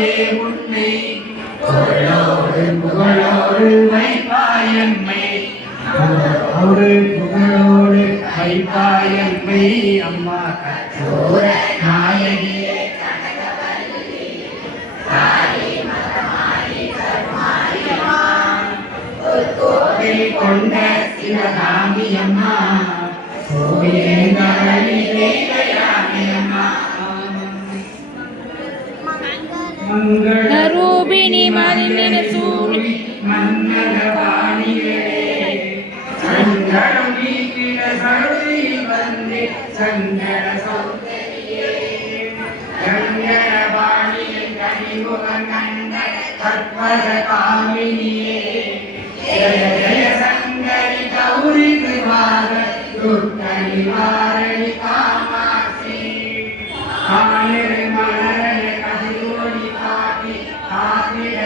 தாயே உன்னை புகழோடு புகழோடு வைப்பாயன்மை புகழோடு வைப்பாயன்மை அம்மா கற்றோர நாயகியே கொண்ட சிவகாமி அம்மா ரூபிணி மதிலின சூழி மன்னகவாணியே சங்கடம் நீக்கிட சருதி வந்தே சங்கட சௌந்தரியே கங்கடவாணியின் கனிமுகன் கண்ட கற்பக காமினியே ஜய ஜய சங்கரி கௌரி விவாக துர்க்கணி வாரணி காமாட்சி ஆயிரம் மலர கதிரோடி காட்டி காத்திட